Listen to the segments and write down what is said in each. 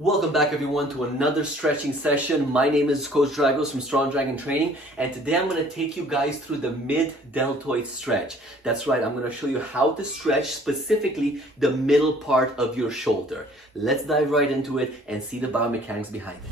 Welcome back everyone to another stretching session. My name is Coach Dragos from Strong Dragon Training, and today I'm going to take you guys through the Mid Deltoid stretch. That's right, I'm going to show you how to stretch specifically the middle part of your shoulder. Let's dive right into it and see the biomechanics behind it.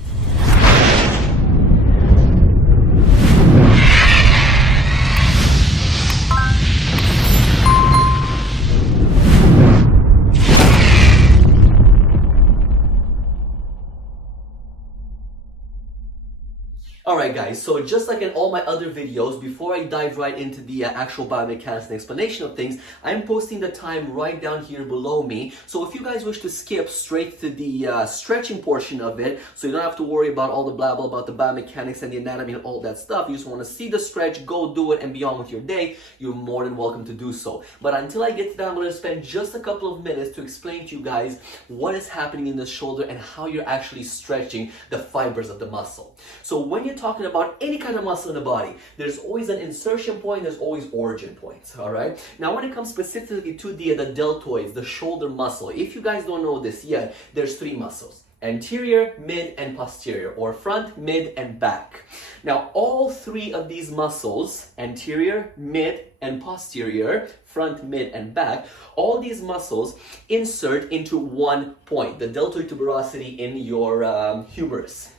Alright guys, so just like in all my other videos, before I dive right into the actual biomechanics and explanation of things, I'm posting the time right down here below me. So if you guys wish to skip straight to the stretching portion of it, so you don't have to worry about all the blah blah about the biomechanics and the anatomy and all that stuff, you just want to see the stretch, go do it and be on with your day, you're more than welcome to do so. But until I get to that, I'm going to spend just a couple of minutes to explain to you guys what is happening in the shoulder and how you're actually stretching the fibers of the muscle. So when you're talking about any kind of muscle in the body, there's always an insertion point, there's always origin points, all right? Now when it comes specifically to the deltoids, the shoulder muscle, if you guys don't know this yet, there's three muscles: anterior, mid, and posterior, or front, mid, and back. Now all three of these muscles, anterior, mid, and posterior, front, mid, and back, all these muscles insert into one point, the deltoid tuberosity in your humerus.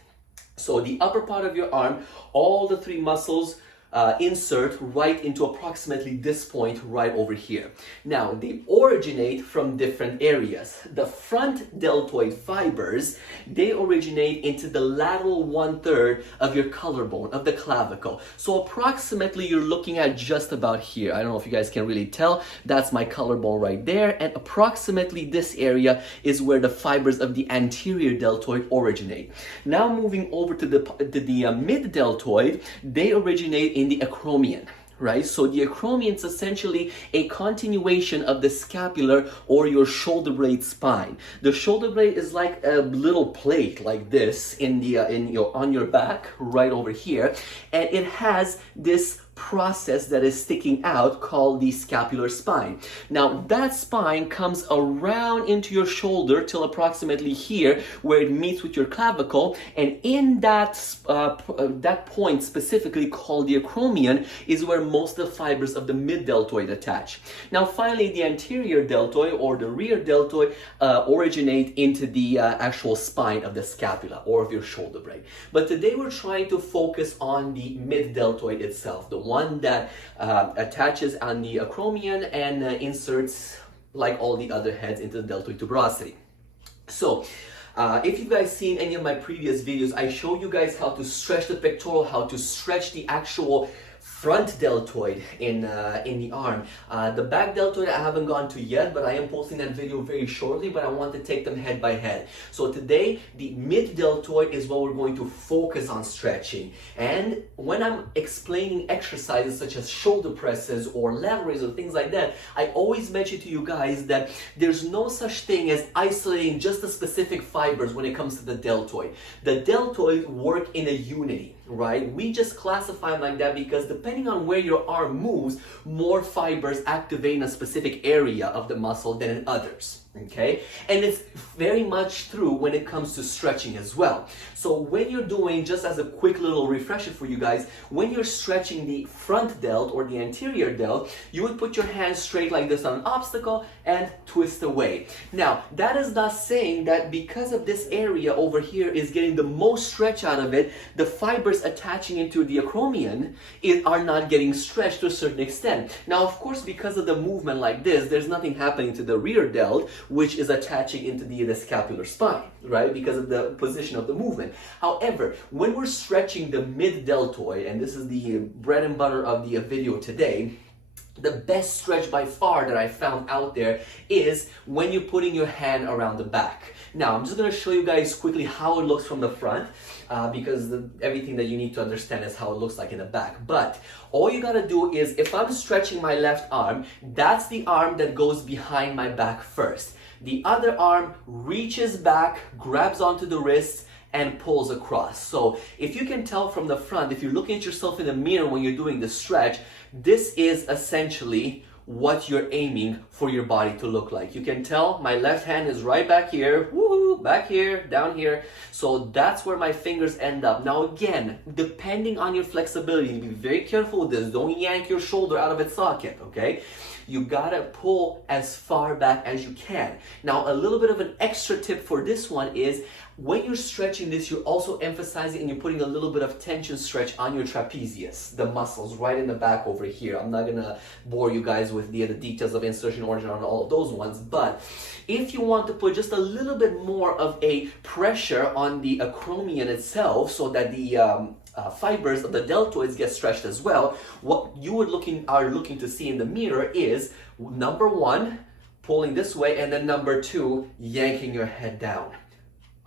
So the upper part of your arm, all the three muscles insert right into approximately this point right over here. Now they originate from different areas. The front deltoid fibers, they originate into the lateral 1/3 of your collarbone, of the clavicle. So approximately you're looking at just about here. I don't know if you guys can really tell. That's my collarbone right there, and approximately this area is where the fibers of the anterior deltoid originate. Now moving over to the mid deltoid, they originate in the acromion, right? So the acromion is essentially a continuation of the scapular or your shoulder blade spine. The shoulder blade is like a little plate like this on your back right over here, and it has this process that is sticking out called the scapular spine. Now that spine comes around into your shoulder till approximately here where it meets with your clavicle, and in that point specifically called the acromion is where most of the fibers of the mid deltoid attach. Now finally the anterior deltoid or the rear deltoid originate into the actual spine of the scapula or of your shoulder blade. But today we're trying to focus on the mid deltoid itself, the one that attaches on the acromion and inserts like all the other heads into the deltoid tuberosity. So if you guys seen any of my previous videos, I show you guys how to stretch the pectoral, how to stretch the actual front deltoid in the arm. The back deltoid I haven't gone to yet, but I am posting that video very shortly, but I want to take them head by head. So today, the mid deltoid is what we're going to focus on stretching. And when I'm explaining exercises such as shoulder presses or lat raises or things like that, I always mention to you guys that there's no such thing as isolating just the specific fibers when it comes to the deltoid. The deltoids work in a unity, right? We just classify them like that because depending on where your arm moves, more fibers activate in a specific area of the muscle than in others, okay? And it's very much true when it comes to stretching as well. So when you're doing, just as a quick little refresher for you guys, when you're stretching the front delt or the anterior delt, you would put your hands straight like this on an obstacle and twist away. Now, that is not saying that because of this area over here is getting the most stretch out of it, the fibers attaching into the acromion are not getting stretched to a certain extent. Now, of course, because of the movement like this, there's nothing happening to the rear delt, which is attaching into the scapular spine, right? Because of the position of the movement. However, when we're stretching the mid deltoid, and this is the bread and butter of the video today, the best stretch by far that I found out there is when you're putting your hand around the back. Now, I'm just going to show you guys quickly how it looks from the front because everything that you need to understand is how it looks like in the back. But all you got to do is, if I'm stretching my left arm, that's the arm that goes behind my back first. The other arm reaches back, grabs onto the wrist, and pulls across. So if you can tell from the front, if you're looking at yourself in the mirror when you're doing the stretch, this is essentially what you're aiming for your body to look like. You can tell my left hand is right back here, woohoo, back here, down here. So that's where my fingers end up. Now again, depending on your flexibility, be very careful with this. Don't yank your shoulder out of its socket, okay? You gotta pull as far back as you can. Now, a little bit of an extra tip for this one is when you're stretching this, you're also emphasizing and you're putting a little bit of tension stretch on your trapezius, the muscles right in the back over here. I'm not gonna bore you guys with the details of insertion origin on all of those ones, but if you want to put just a little bit more of a pressure on the acromion itself so that the fibers of the deltoids get stretched as well, what you are looking to see in the mirror is number one, pulling this way, and then number two, yanking your head down.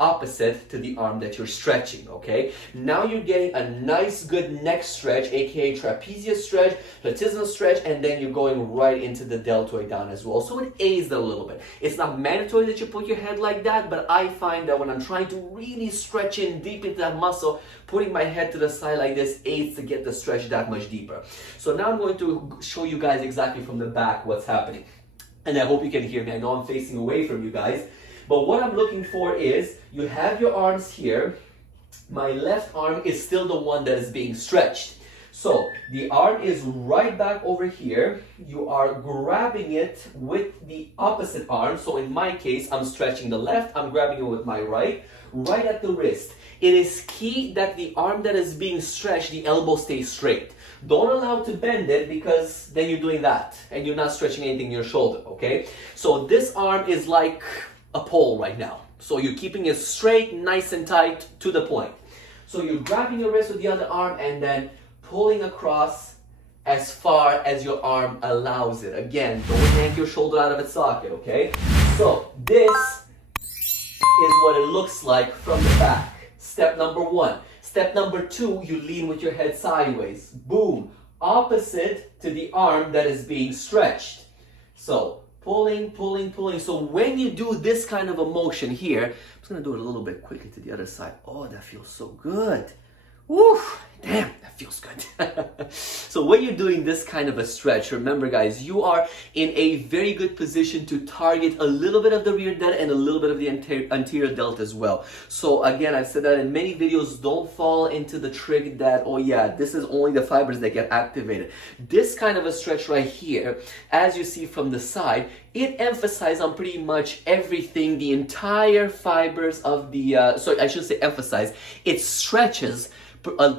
Opposite to the arm that you're stretching, okay? Now you're getting a nice good neck stretch, aka trapezius stretch, latissimus stretch, and then you're going right into the deltoid down as well. So it aids a little bit. It's not mandatory that you put your head like that, but I find that when I'm trying to really stretch in deep into that muscle, putting my head to the side like this aids to get the stretch that much deeper. So now I'm going to show you guys exactly from the back what's happening. And I hope you can hear me. I know I'm facing away from you guys. But what I'm looking for is, you have your arms here. My left arm is still the one that is being stretched. So the arm is right back over here. You are grabbing it with the opposite arm. So in my case, I'm stretching the left. I'm grabbing it with my right at the wrist. It is key that the arm that is being stretched, the elbow stays straight. Don't allow to bend it, because then you're doing that and you're not stretching anything in your shoulder, okay? So this arm is like a pole right now. So you're keeping it straight, nice and tight, to the point. So you're grabbing your wrist with the other arm and then pulling across as far as your arm allows it. Again, don't yank your shoulder out of its socket, okay? So this is what it looks like from the back. Step number one. Step number two, you lean with your head sideways. Boom. Opposite to the arm that is being stretched. So pulling, pulling, pulling. So when you do this kind of a motion here, I'm just gonna do it a little bit quickly to the other side. Oh, that feels so good. Woo, damn, that feels good. So when you're doing this kind of a stretch, remember guys, you are in a very good position to target a little bit of the rear delt and a little bit of the anterior delt as well. So again, I've said that in many videos, don't fall into the trick that, oh yeah, this is only the fibers that get activated. This kind of a stretch right here, as you see from the side, it emphasizes on pretty much everything, the entire fibers of the, sorry, I should say emphasize, it stretches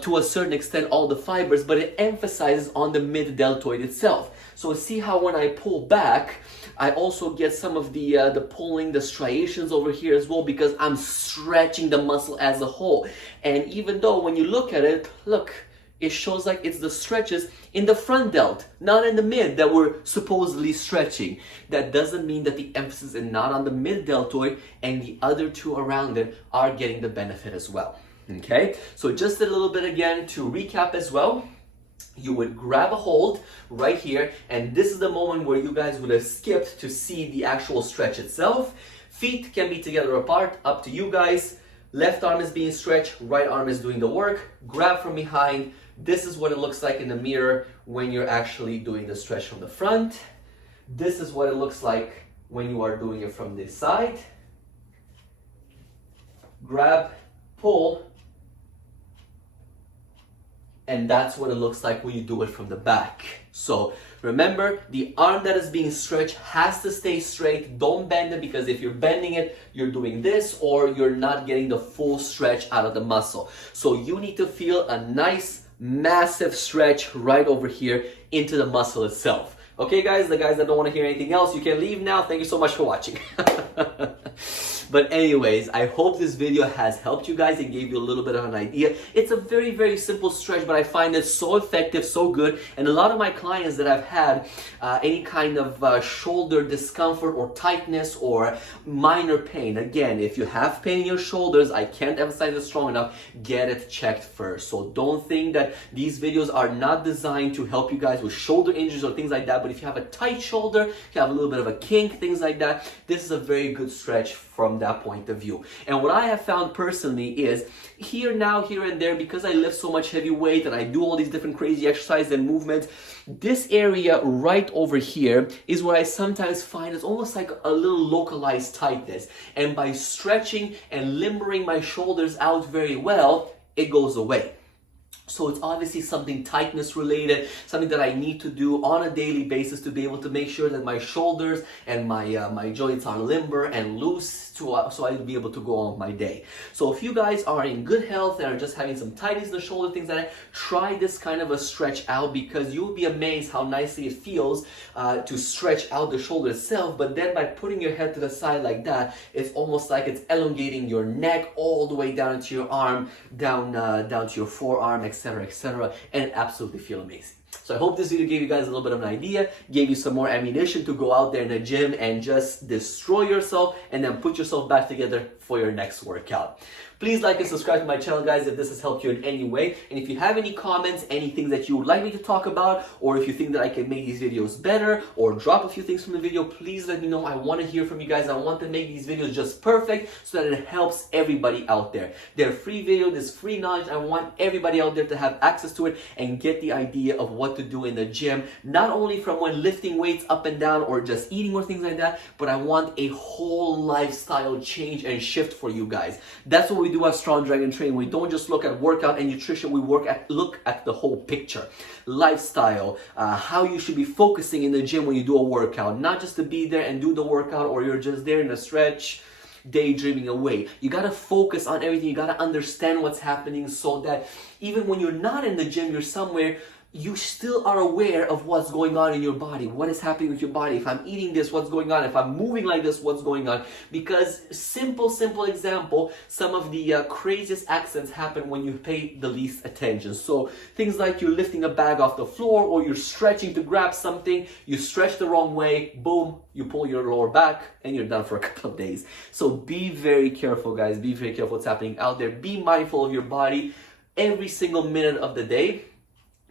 to a certain extent all the fibers, but it emphasizes on the mid deltoid itself. So see how when I pull back, I also get some of the pulling, the striations over here as well, because I'm stretching the muscle as a whole. And even though when you look at it, look, it shows like it's the stretches in the front delt, not in the mid, that we're supposedly stretching. That doesn't mean that the emphasis is not on the mid deltoid, and the other two around it are getting the benefit as well. Okay, so just a little bit again to recap as well. You would grab a hold right here, and this is the moment where you guys would have skipped to see the actual stretch itself. Feet can be together apart, up to you guys. Left arm is being stretched, right arm is doing the work. Grab from behind. This is what it looks like in the mirror when you're actually doing the stretch from the front. This is what it looks like when you are doing it from this side. Grab, pull, and that's what it looks like when you do it from the back. So remember, the arm that is being stretched has to stay straight. Don't bend it, because if you're bending it, you're doing this, or you're not getting the full stretch out of the muscle. So you need to feel a nice, massive stretch right over here into the muscle itself. Okay guys, the guys that don't want to hear anything else, you can leave now. Thank you so much for watching. But anyways, I hope this video has helped you guys and gave you a little bit of an idea. It's a very, very simple stretch, but I find it so effective, so good. And a lot of my clients that I've had any kind of shoulder discomfort or tightness or minor pain. Again, if you have pain in your shoulders, I can't emphasize it strong enough, get it checked first. So don't think that these videos are not designed to help you guys with shoulder injuries or things like that. But if you have a tight shoulder, if you have a little bit of a kink, things like that, this is a very good stretch from that point of view. And what I have found personally is here and there, because I lift so much heavy weight and I do all these different crazy exercises and movements, this area right over here is where I sometimes find it's almost like a little localized tightness. And by stretching and limbering my shoulders out very well, it goes away. So it's obviously something tightness related, something that I need to do on a daily basis to be able to make sure that my shoulders and my joints are limber and loose so I'll be able to go on with my day. So if you guys are in good health and are just having some tightness in the shoulder, things like that, try this kind of a stretch out, because you'll be amazed how nicely it feels to stretch out the shoulder itself. But then by putting your head to the side like that, it's almost like it's elongating your neck all the way down into your arm, down to your forearm, etc., and absolutely feel amazing. So I hope this video gave you guys a little bit of an idea, gave you some more ammunition to go out there in the gym and just destroy yourself and then put yourself back together for your next workout. Please like and subscribe to my channel, guys, if this has helped you in any way. And if you have any comments, anything that you would like me to talk about, or if you think that I can make these videos better or drop a few things from the video, please let me know. I want to hear from you guys. I want to make these videos just perfect so that it helps everybody out there. They're free videos, there's free knowledge. I want everybody out there to have access to it and get the idea of what to do in the gym, not only from when lifting weights up and down or just eating or things like that, but I want a whole lifestyle change and shift for you guys. That's what we do at Strong Dragon Training. We don't just look at workout and nutrition, we look at the whole picture. Lifestyle, how you should be focusing in the gym when you do a workout, not just to be there and do the workout, or you're just there in a stretch daydreaming away. You gotta focus on everything. You gotta understand what's happening so that even when you're not in the gym, you're somewhere, you still are aware of what's going on in your body. What is happening with your body? If I'm eating this, what's going on? If I'm moving like this, what's going on? Because simple example, some of the craziest accidents happen when you pay the least attention. So things like you're lifting a bag off the floor, or you're stretching to grab something, you stretch the wrong way, boom, you pull your lower back and you're done for a couple of days. So be very careful, guys. Be very careful what's happening out there. Be mindful of your body every single minute of the day.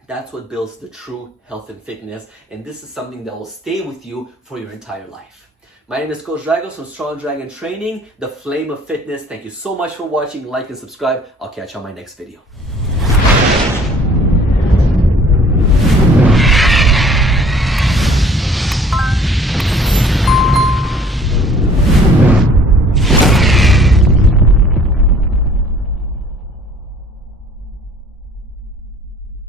That's what builds the true health and fitness, and this is something that will stay with you for your entire life. My name is Coach Dragos from Strong Dragon Training, the Flame of Fitness. Thank you so much for watching. Like and subscribe. I'll catch you on my next video.